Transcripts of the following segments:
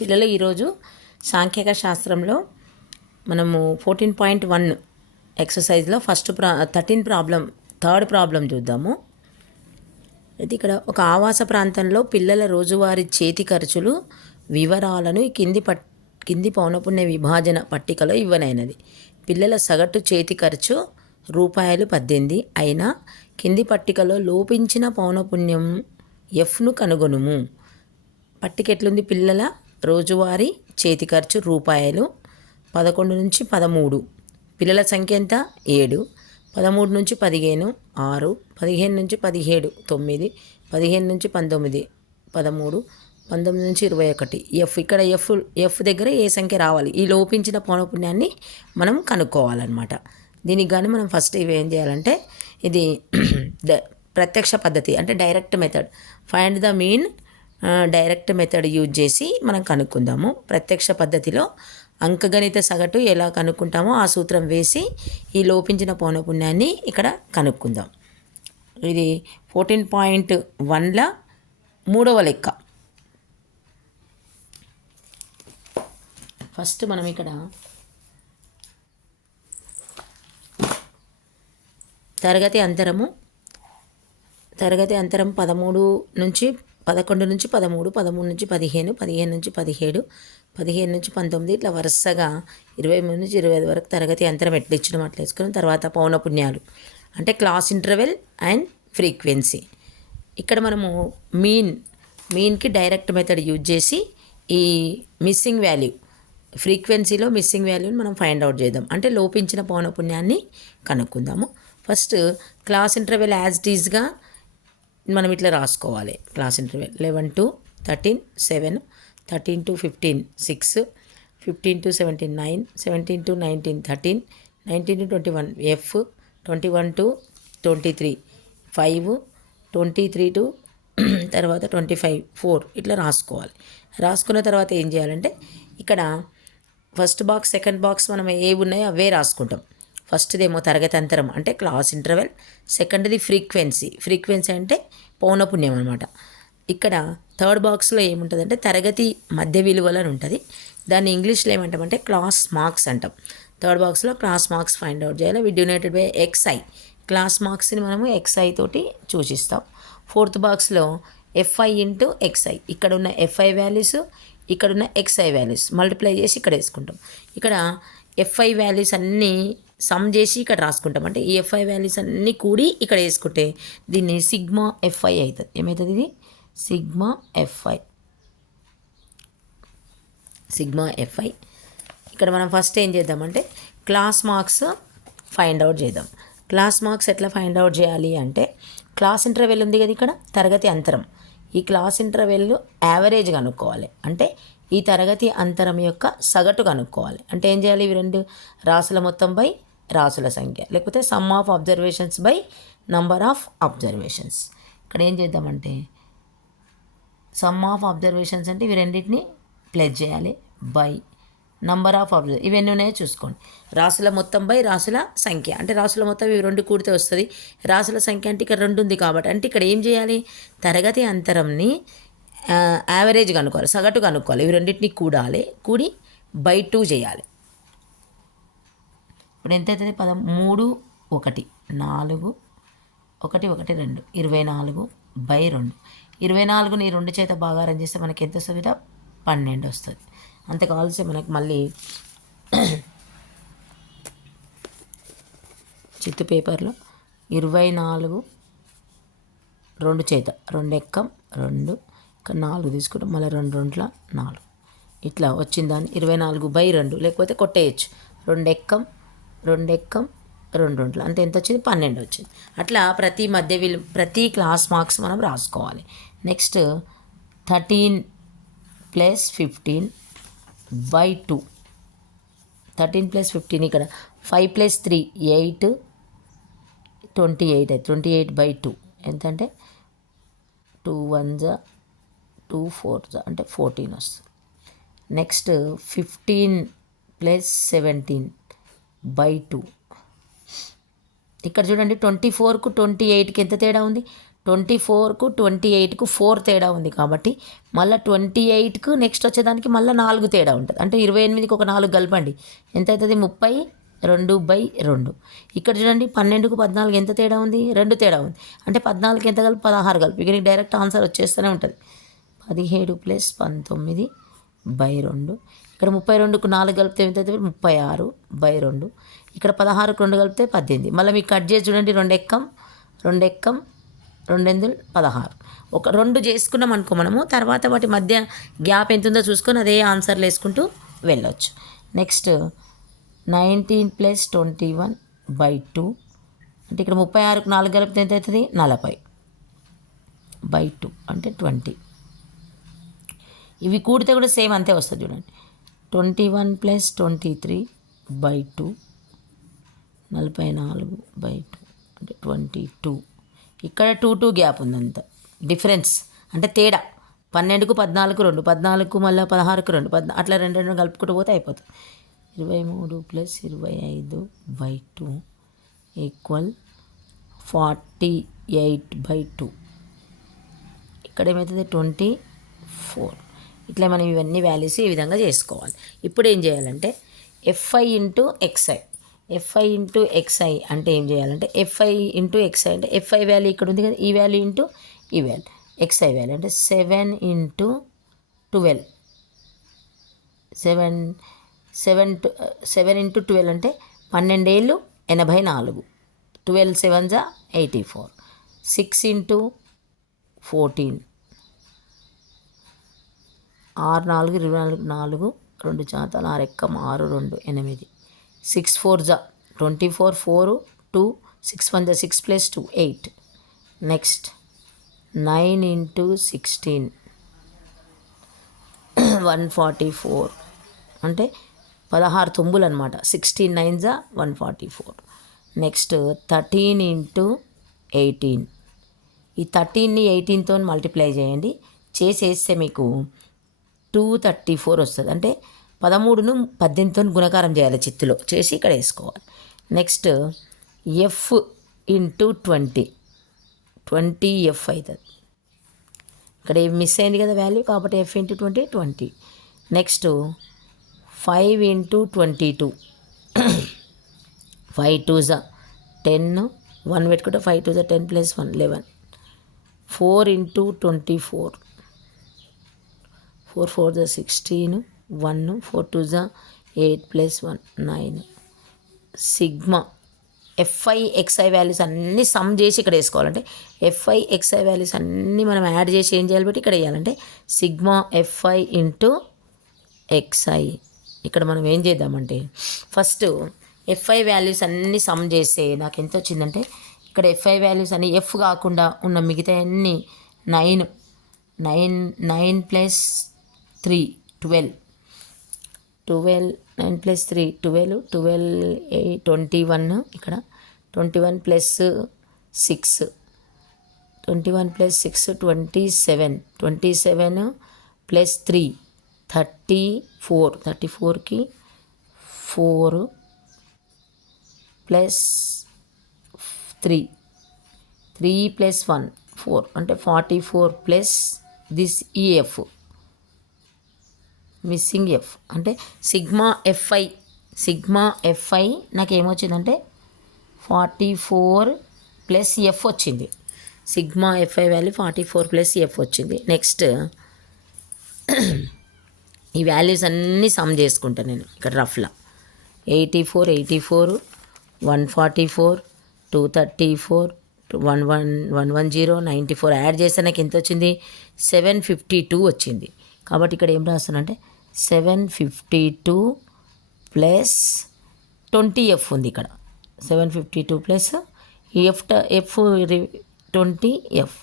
పిల్లలు ఈరోజు సాంఖ్యక శాస్త్రంలో మనము ఫోర్టీన్ పాయింట్ వన్ ఎక్సర్సైజ్లో ఫస్ట్ ప్రా థర్టీన్ ప్రాబ్లం థర్డ్ ప్రాబ్లం చూద్దాము. అయితే ఇక్కడ ఒక ఆవాస ప్రాంతంలో పిల్లల రోజువారీ చేతి ఖర్చులు వివరాలను కింది పట్ కింది పౌనపుణ్య విభాజన పట్టికలో ఇవ్వనైనది. పిల్లల సగటు చేతి ఖర్చు రూపాయలు పద్దెనిమిది అయినా కింది పట్టికలో లోపించిన పౌనపుణ్యం ఎఫ్ను కనుగొనుము. పట్టిక ఎట్లుంది పిల్లల? రోజువారీ చేతి ఖర్చు రూపాయలు. పదకొండు నుంచి పదమూడు. పిల్లల సంఖ్య ఎంత? ఏడు. పదమూడు నుంచి పదిహేను ఆరు. పదిహేను నుంచి పదిహేడు తొమ్మిది. పదిహేను నుంచి పంతొమ్మిది పదమూడు. పంతొమ్మిది నుంచి ఇరవై ఒకటి. ఎఫ్. ఇక్కడ ఎఫ్ ఎఫ్ దగ్గర ఏ సంఖ్య రావాలి? ఈ లోపించిన పౌనపుణ్యాన్ని మనం కనుక్కోవాలన్నమాట. దీనికి కానీ మనం ఫస్ట్ ఇవి ఏం చేయాలంటే ఇది ద- ప్రత్యక్ష పద్ధతి అంటే direct method. Find the mean direct method use చేసి మనం కనుక్కుందాము. ప్రత్యక్ష పద్ధతిలో అంకగణిత సగటు ఎలా కనుక్కుంటామో ఆ సూత్రం వేసి ఈ లోపించిన పౌనపుణ్యాన్ని ఇక్కడ కనుక్కుందాం. ఇది ఫోర్టీన్ పాయింట్ వన్ల మూడవ లెక్క. ఫస్ట్ మనం ఇక్కడ తరగతి అంతరము తరగతి అంతరం పదమూడు నుంచి పదకొండు నుంచి పదమూడు పదమూడు నుంచి పదిహేను పదిహేను నుంచి పదిహేడు పదిహేను నుంచి పంతొమ్మిది ఇట్లా వరుసగా ఇరవై మూడు నుంచి ఇరవై ఐదు వరకు తరగతి అంతరం ఎట్లా ఇచ్చిన అట్లా వేసుకుని తర్వాత పౌనపుణ్యాలు. అంటే క్లాస్ ఇంటర్వెల్ అండ్ ఫ్రీక్వెన్సీ. ఇక్కడ మనము మీన్ మీన్కి డైరెక్ట్ మెథడ్ యూజ్ చేసి ఈ మిస్సింగ్ వాల్యూ ఫ్రీక్వెన్సీలో మిస్సింగ్ వాల్యూని మనం ఫైండ్ అవుట్ చేద్దాం. అంటే లోపించిన పౌనపుణ్యాన్ని కనుక్కుందాము. First class interval as it ఈజ్గా మనం ఇట్లా రాసుకోవాలి. Class interval eleven to thirteen seven thirteen to fifteen six fifteen to seventeen nine seventeen to nineteen thirteen nineteen to twenty one F twenty one to twenty three five twenty three to తర్వాత twenty five four ఇట్లా రాసుకోవాలి. రాసుకున్న తర్వాత ఏం చేయాలంటే ఇక్కడ first box second box మనం ఏ ఉన్నాయో అవే రాసుకుంటాం. ఫస్ట్దేమో తరగతి అంతరం అంటే క్లాస్ ఇంటర్వెల్ సెకండ్ది ఫ్రీక్వెన్సీ. ఫ్రీక్వెన్సీ అంటే పౌనపుణ్యం అనమాట ఇక్కడ థర్డ్ బాక్స్లో ఏముంటుందంటే తరగతి మధ్య విలువలు అని ఉంటుంది. దాన్ని ఇంగ్లీష్లో ఏమంటామంటే క్లాస్ మార్క్స్ అంటాం. థర్డ్ బాక్స్లో క్లాస్ మార్క్స్ ఫైండ్ అవుట్ చేయాలి. We denoted by X I. Class మార్క్స్ని మనము ఎక్స్ఐ తోటి సూచిస్తాం ఫోర్త్ బాక్స్లో F I into X I. ఇక్కడ ఉన్న ఎఫ్ఐ వాల్యూస్ ఇక్కడ ఉన్న ఎక్స్ఐ వాల్యూస్. మల్టిప్లై చేసి ఇక్కడ వేసుకుంటాం. ఇక్కడ ఎఫ్ఐ వాల్యూస్ అన్నీ సమ్ చేసి ఇక్కడ రాసుకుంటాం. అంటే ఈ ఎఫ్ఐ వాల్యూస్ అన్నీ కూడి ఇక్కడ వేసుకుంటే దీన్ని సిగ్మా ఎఫ్ఐ అవుతుంది. ఏమవుతుంది ఇది? సిగ్మా ఎఫ్ఐ సిగ్మా ఎఫ్ఐ ఇక్కడ మనం ఫస్ట్ ఏం చేద్దామంటే క్లాస్ మార్క్స్ ఫైండ్ అవుట్ చేద్దాం. క్లాస్ మార్క్స్ ఎట్లా ఫైండ్ అవుట్ చేయాలి అంటే క్లాస్ ఇంటర్వెల్ ఉంది కదా ఇక్కడ? తరగతి అంతరం. ఈ క్లాస్ ఇంటర్వెల్ యావరేజ్ కనుక్కోవాలి. అంటే ఈ తరగతి అంతరం యొక్క సగటు కనుక్కోవాలి. అంటే ఏం చేయాలి ఇవి రెండు? రాసుల మొత్తం బై రాసుల సంఖ్య. లేకపోతే sum of observations by number of observations. ఇక్కడ ఏం చేద్దామంటే సమ్ ఆఫ్ అబ్జర్వేషన్స్ అంటే ఇవి రెండింటిని ప్లస్ చేయాలి. బై నంబర్ ఆఫ్ అబ్జర్వ్ ఇవన్నీ ఉన్నాయో చూసుకోండి. రాసుల మొత్తం బై రాసుల సంఖ్య. అంటే రాసుల మొత్తం ఇవి రెండు కూడితే వస్తుంది. రాసుల సంఖ్య అంటే ఇక్కడ రెండు ఉంది కాబట్టి అంటే ఇక్కడ ఏం చేయాలి? తరగతి అంతరంని యావరేజ్ కనుక్కోవాలి సగటు కనుక్కోవాలి ఇవి రెండింటిని కూడాలి కూడి బై టూ చేయాలి. ఇప్పుడు ఎంత అవుతుంది పదం మూడు ఒకటి నాలుగు ఒకటి ఒకటి రెండు ఇరవై నాలుగు బై రెండు. ఇరవై నాలుగుని రెండు చేత భాగారం చేస్తే మనకి ఎంత వస్తుంది పన్నెండు వస్తుంది. అంతే కావాల్సి మనకి మళ్ళీ చిత్తు పేపర్లో ఇరవై నాలుగు రెండు చేత. రెండు ఎక్కం రెండు నాలుగు తీసుకుంటాం. మళ్ళీ రెండు రెండుల నాలుగు. ఇట్లా వచ్చిందాన్ని ఇరవై నాలుగు బై రెండు. లేకపోతే కొట్టేయచ్చు. రెండు ఎక్కం రెండు ఎక్కం రెండు రెండులు అంటే ఎంత వచ్చింది పన్నెండు వచ్చింది అట్లా ప్రతి మధ్య విలు ప్రతి క్లాస్ మార్క్స్ మనం రాసుకోవాలి. Next thirteen plus fifteen by two. Thirteen plus fifteen ఇక్కడ. Five plus three eight. Twenty eight twenty eight by two. ఎంతంటే? టూ వన్ జా టూ ఫోర్ జా అంటే ఫోర్టీన్ వస్తుంది. Next fifteen plus seventeen. By two. ఇక్కడ చూడండి ట్వంటీ ఫోర్కు twenty ఎయిట్కి ఎంత తేడా ఉంది? ట్వంటీ ఫోర్కు ట్వంటీ ఎయిట్కు ఫోర్ తేడా ఉంది కాబట్టి మళ్ళీ ట్వంటీ ఎయిట్కు నెక్స్ట్ వచ్చేదానికి మళ్ళీ నాలుగు తేడా ఉంటుంది. అంటే ఇరవై ఎనిమిదికి ఒక నాలుగు కలపండి. ఎంత అవుతుంది? ముప్పై రెండు బై రెండు. ఇక్కడ చూడండి పన్నెండుకు పద్నాలుగు ఎంత తేడా ఉంది? రెండు తేడా ఉంది. అంటే పద్నాలుగు ఎంత కలిపి? పదహారు కలిపి. ఇక నీకు డైరెక్ట్ ఆన్సర్ వచ్చేస్తూనే ఉంటుంది. పదిహేడు ప్లస్ పంతొమ్మిది బై రెండు. ఇక్కడ ముప్పై రెండుకు నాలుగు కలిపితే ఎంత అవుతుంది? ముప్పై ఆరు బై రెండు. ఇక్కడ పదహారుకు రెండు కలిపితే పద్దెనిమిది. మళ్ళీ మీకు కట్ చేసి చూడండి రెండు ఎక్కం రెండు ఎక్కం రెండు ఎందులు పదహారు. ఒక రెండు చేసుకున్నాం అనుకో మనము తర్వాత వాటి మధ్య గ్యాప్ ఎంత ఉందో చూసుకొని అదే ఆన్సర్లు వేసుకుంటూ వెళ్ళొచ్చు. Next nineteen plus twenty one by two. అంటే ఇక్కడ ముప్పై ఆరుకు నాలుగు కలిపితే ఎంత అవుతుంది? నలభై బై టూ. అంటే ట్వంటీ. ఇవి కూడితే కూడా సేమ్ అంతే వస్తుంది చూడండి. Twenty one plus twenty three by two నలభై నాలుగు బై టూ అంటే ట్వంటీ టూ. ఇక్కడ టూ టూ గ్యాప్ ఉంది అంత డిఫరెన్స్ అంటే తేడా. పన్నెండుకు పద్నాలుగు రెండు పద్నాలుగు మళ్ళీ పదహారుకు రెండు పద్నా అట్లా రెండు రెండు కలుపుకుంటూ పోతే అయిపోతుంది. ఇరవై మూడు ప్లస్ ఇరవై ఐదు by two equal forty eight by two. ఇక్కడ ఏమవుతుంది? Twenty four. ఇట్లా మనం ఇవన్నీ వాల్యూస్ ఈ విధంగా చేసుకోవాలి. ఇప్పుడు ఏం చేయాలంటే F I into X I F I into X I అంటే ఏం చేయాలంటే F I into X I అంటే ఎఫ్ఐ వాల్యూ ఇక్కడ ఉంది కదా ఈ వాల్యూ ఇంటూ ఈ వాల్యూ ఎక్స్ఐ వాల్యూ అంటే seven into twelve seven seven to seven into twelve అంటే పన్నెండేళ్ళు ఎనభై నాలుగు. ట్వెల్వ్ సెవెన్ జా eighty four six into fourteen ఆరు నాలుగు ఇరవై నాలుగు నాలుగు రెండు జాతాలు ఆరు ఎక్కం ఆరు రెండు ఎనిమిది. సిక్స్ ఫోర్ జా twenty four four two six one జా six plus two eight. Next nine into sixteen. One forty four. అంటే పదహారు తొమ్మిది అనమాట సిక్స్టీన్ నైన్ జా one forty four. Next thirteen into eighteen. ఈ థర్టీన్ని ఎయిటీన్తో మల్టిప్లై చేయండి. చేసేస్తే మీకు టూ థర్టీ ఫోర్ వస్తుంది. అంటే పదమూడును పద్దెనిమిదితో గుణకారం చేయాలి చిత్తులో. చేసి ఇక్కడ వేసుకోవాలి. Next F into twenty. Twenty F అవుతుంది. ఇక్కడ మిస్ అయింది కదా వాల్యూ కాబట్టి F into twenty twenty. Next five into twenty two. Five two జా. టెన్. వన్ పెట్టుకుంటే ఫైవ్ టూ జా ten plus one eleven. Four into twenty four. Four four జా sixteen one four two జా eight plus one nine. Sigma F I X I values అన్నీ sum చేసి ఇక్కడ వేసుకోవాలంటే f i X I values అన్నీ మనం యాడ్ చేసి ఏం చేయాలి బట్టి ఇక్కడ వేయాలంటే సిగ్మా ఎఫ్ఐ ఇంటూ ఎక్స్ఐ. ఇక్కడ మనం ఏం చేద్దామంటే ఫస్ట్ ఎఫ్ఐ వాల్యూస్ అన్నీ సమ్ చేస్తే నాకు ఎంత వచ్చిందంటే ఇక్కడ ఎఫ్ఐ వాల్యూస్ అన్నీ ఎఫ్ కాకుండా ఉన్న మిగతా అన్ని nine nine nine plus three twelve twelve nine plus three twelve twelve eight twenty one ఇక్కడ. Twenty one plus six twenty one plus six twenty seven twenty seven plus three thirty four thirty ఫోర్కి four plus three three plus one four అంటే forty four plus this E F missing F. అంటే sigma F I sigma F I నాకు ఏమొచ్చిందంటే forty four plus F వచ్చింది. Sigma F I value forty four plus F వచ్చింది. Next ఈ values అన్నీ sum చేసుకుంటాను నేను ఇక్కడ రఫ్లా. Eighty four eighty four one forty four two thirty four one one one one zero ninety four. Add చేస్తే నాకు ఎంత వచ్చింది? సెవెన్ ఫిఫ్టీ టూ వచ్చింది. కాబట్టి ఇక్కడ ఏం రాస్తానంటే seven fifty two plus twenty F ఉంది ఇక్కడ. Seven fifty two plus F F twenty F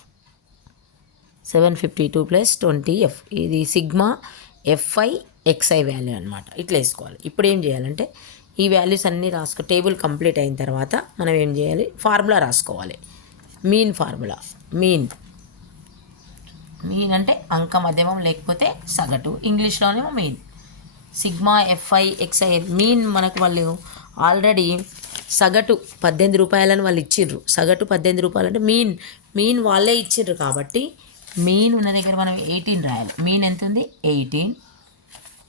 seven fifty two plus twenty F ఇది sigma F I X I value అనమాట ఇట్లా వేసుకోవాలి. ఇప్పుడు ఏం చేయాలంటే ఈ వాల్యూస్ అన్నీ రాసుకో టేబుల్ కంప్లీట్ అయిన తర్వాత మనం ఏం చేయాలి? ఫార్ములా రాసుకోవాలి. మీన్ ఫార్ములా మీన్ మీన్ అంటే అంక మధ్యమం లేకపోతే సగటు. ఇంగ్లీష్లోనేమో mean sigma F I X I mean మనకు వాళ్ళు ఆల్రెడీ సగటు పద్దెనిమిది రూపాయలని వాళ్ళు ఇచ్చిర్రు సగటు పద్దెనిమిది రూపాయలు అంటే మీన్ మీన్ వాళ్ళే ఇచ్చిండ్రు కాబట్టి మీన్ ఉన్న దగ్గర మనం ఎయిటీన్ రాయాలి. మీన్ ఎంత ఉంది ఎయిటీన్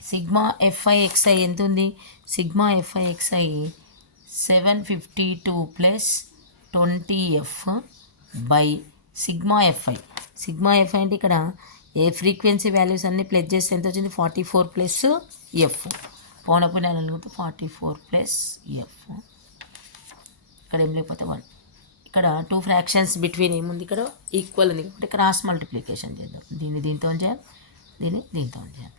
సిగ్మా ఎఫ్ఐ ఎక్స్ఐ ఎంత ఉంది sigma F I X I seven fifty two plus twenty F by sigma F I. Sigma F I అంటే ఇక్కడ ఏ ఫ్రీక్వెన్సీ వాల్యూస్ అన్ని ప్లస్ చేస్తే ఎంత వచ్చింది? Forty four plus F. పౌనపుణ్యాలు forty four plus F. ఇక్కడ ఏం లేకపోతే వన్. ఇక్కడ టూ ఫ్రాక్షన్స్ బిట్వీన్ ఏముంది ఇక్కడ? ఈక్వల్ ఉంది. కాబట్టి క్రాస్ మల్టిప్లికేషన్ చేద్దాం. దీన్ని దీంతో చేయాలి దీన్ని దీంతో చేయాలి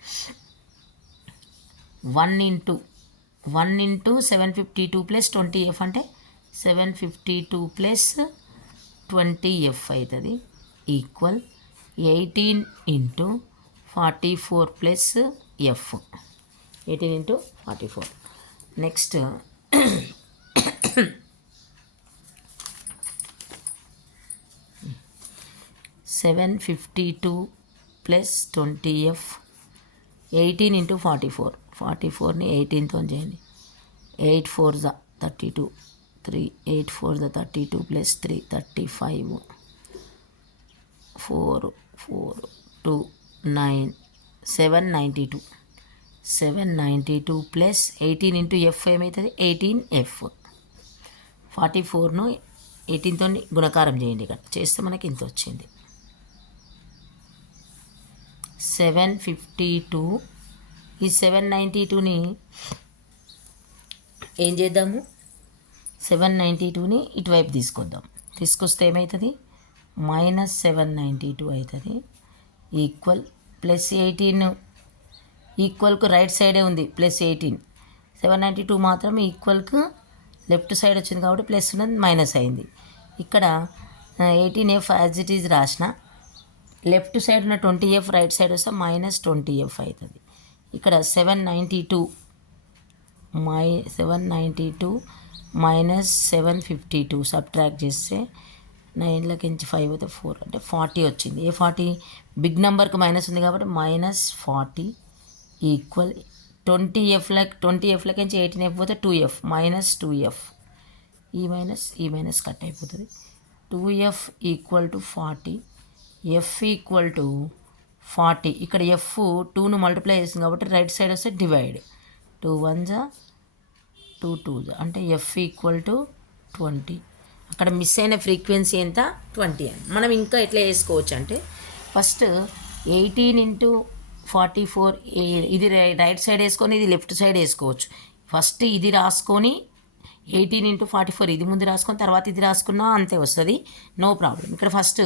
one into one into seven fifty two plus twenty F అంటే seven fifty two plus twenty F అవుతుంది equal eighteen into forty four plus F eighteen into forty four next seven fifty two plus twenty F eighteen into forty four forty ఫోర్ని ఎయిటీన్తో చేయండి. Eight four the thirty two three eight four the thirty two plus three thirty five four four two nine seven ninety two. Seven ninety two plus eighteen into F ఏమవుతుంది eighteen F. Forty ఫోర్ను ఎయిటీన్తో గుణకారం చేయండి ఇక్కడ. చేస్తే మనకి ఇంత వచ్చింది. Seven fifty two. ఈ సెవెన్ నైంటీ టూని ఏం చేద్దాము? సెవెన్ నైంటీ టూని ఇటువైపు తీసుకొద్దాం. తీసుకొస్తే ఏమవుతుంది మైనస్ సెవెన్ నైంటీ టూ అవుతుంది ఈక్వల్ ప్లస్ ఎయిటీన్ ఈక్వల్కు రైట్ సైడే ఉంది plus eighteen seven ninety two మాత్రం ఈక్వల్కు లెఫ్ట్ సైడ్ వచ్చింది కాబట్టి ప్లస్ ఉన్నది మైనస్ అయింది. ఇక్కడ eighteen F as it is రాసిన. లెఫ్ట్ సైడ్ ఉన్న ట్వంటీ ఎఫ్ రైట్ సైడ్ వస్తే మైనస్ ట్వంటీ ఎఫ్ అవుతుంది ఇక్కడ seven ninety two my seven ninety two minus seven fifty two subtract చేస్తే నైన్లకి ఇంచి ఫైవ్ అయితే ఫోర్ అంటే ఫార్టీ వచ్చింది. ఏ ఫార్టీ బిగ్ నెంబర్కి మైనస్ ఉంది కాబట్టి మైనస్ ఫార్టీ ఈక్వల్ ట్వంటీ ఎఫ్లకి ట్వంటీ ఎఫ్లకి నుంచి ఎయిటీన్ ఎఫ్ పోతే two F minus two F ఈ మైనస్ ఈ మైనస్ కట్ అయిపోతుంది. Two F equal to forty F equal to forty ఇక్కడ ఎఫ్ టూను మల్టిప్లై చేస్తుంది కాబట్టి రైట్ సైడ్ వస్తే డివైడ్ టూ వన్ జా టూ టూ అంటే ఎఫ్ ఈక్వల్ టు ట్వంటీ అక్కడ మిస్ అయిన ఫ్రీక్వెన్సీ ఎంత? ట్వంటీ అని. మనం ఇంకా ఎట్లా వేసుకోవచ్చు అంటే first eighteen into forty four ఇది రైట్ సైడ్ వేసుకొని ఇది లెఫ్ట్ సైడ్ వేసుకోవచ్చు. ఫస్ట్ ఇది రాసుకొని ఎయిటీన్ ఇంటూ ఫార్టీ ఫోర్ ఇది ముందు రాసుకొని తర్వాత ఇది రాసుకున్నా అంతే వస్తుంది. నో ప్రాబ్లం ఇక్కడ ఫస్ట్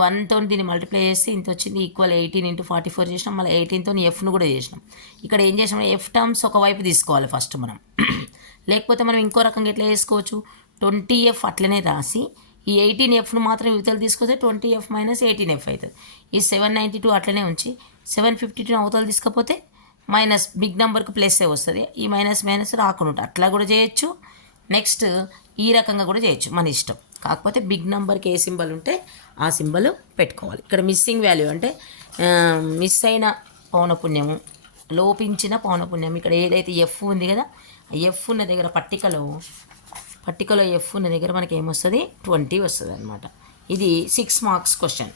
వన్తో దీన్ని మల్టిప్లై చేస్తే ఇంత వచ్చింది equal eighteen into forty four చేసినాం. మళ్ళీ ఎయిటీన్తో ఎఫ్ను కూడా చేసినాం. ఇక్కడ ఏం చేసినాం? ఎఫ్ టర్మ్స్ ఒకవైపు తీసుకోవాలి ఫస్ట్ మనం. లేకపోతే మనం ఇంకో రకంగా ఎట్లా చేసుకోవచ్చు? ట్వంటీ ఎఫ్ అట్లనే రాసి ఈ ఎయిటీన్ ఎఫ్ను మాత్రం యువతలు తీసుకొస్తే twenty F minus eighteen F అవుతుంది ఈ సెవెన్ నైంటీ టూ అట్లనే ఉంచి సెవెన్ ఫిఫ్టీ టూ అవతలు తీసుకపోతే మైనస్ బిగ్ నెంబర్కి ప్లస్సే వస్తుంది. ఈ మైనస్ మైనస్ రాకుండా ఉంటుంది. అట్లా కూడా చేయొచ్చు. నెక్స్ట్ ఈ రకంగా కూడా చేయొచ్చు. మన ఇష్టం. కాకపోతే బిగ్ నెంబర్కి ఏ సింబల్ ఉంటే ఆ సింబల్ పెట్టుకోవాలి. ఇక్కడ మిస్సింగ్ వాల్యూ అంటే మిస్ అయిన పౌనపుణ్యము లోపించిన పౌనపుణ్యం ఇక్కడ ఏదైతే ఎఫ్ ఉంది కదా ఎఫ్ ఉన్న దగ్గర పట్టికలో పట్టికలో ఎఫ్ ఉన్న దగ్గర మనకి ఏమొస్తుంది ట్వంటీ వస్తుంది అనమాట ఇది సిక్స్ మార్క్స్ క్వశ్చన్